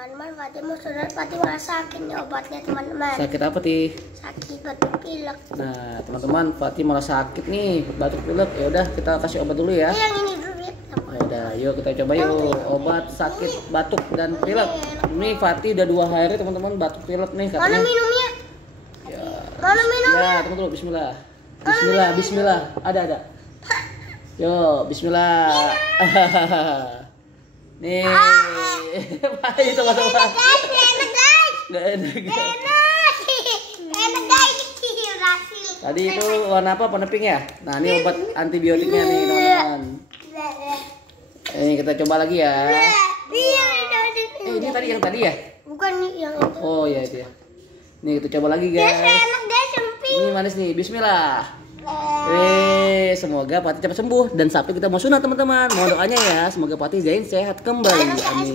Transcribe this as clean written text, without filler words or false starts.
Teman-teman, Fatih malah sakit nih obatnya teman-teman. Sakit apa Ti? Sakit batuk pilek. Nah teman-teman, Fatih malah sakit nih batuk pilek. Ya udah kita kasih obat dulu ya. Yang ini dulu ya. Ya udah, yuk kita coba yuk obat sakit batuk dan pilek. Ini Fatih udah 2 hari teman-teman batuk pilek nih Mana katanya. minumnya? Ya, Mana minumnya? ya teman dulu Bismillah. Bismillah. Ada. Yo, Bismillah. Nih. Itu masuk. Enak guys. Nggak enak. Enak guys. Berhasil. Tadi itu warna apa? Warna pink ya? Nah, ini obat antibiotiknya nih, teman-teman. Ini kita coba lagi ya. Ini tadi yang tadi ya? Bukan nih yang itu. Oh iya itu ya. Nih kita coba lagi guys. Enak guys, sempit. Ini manis nih. Bismillah. Semoga Fatih cepat sembuh dan Sabtu kita mau sunat teman-teman. Mohon doanya ya, semoga Fatih Zain sehat kembali. Amin.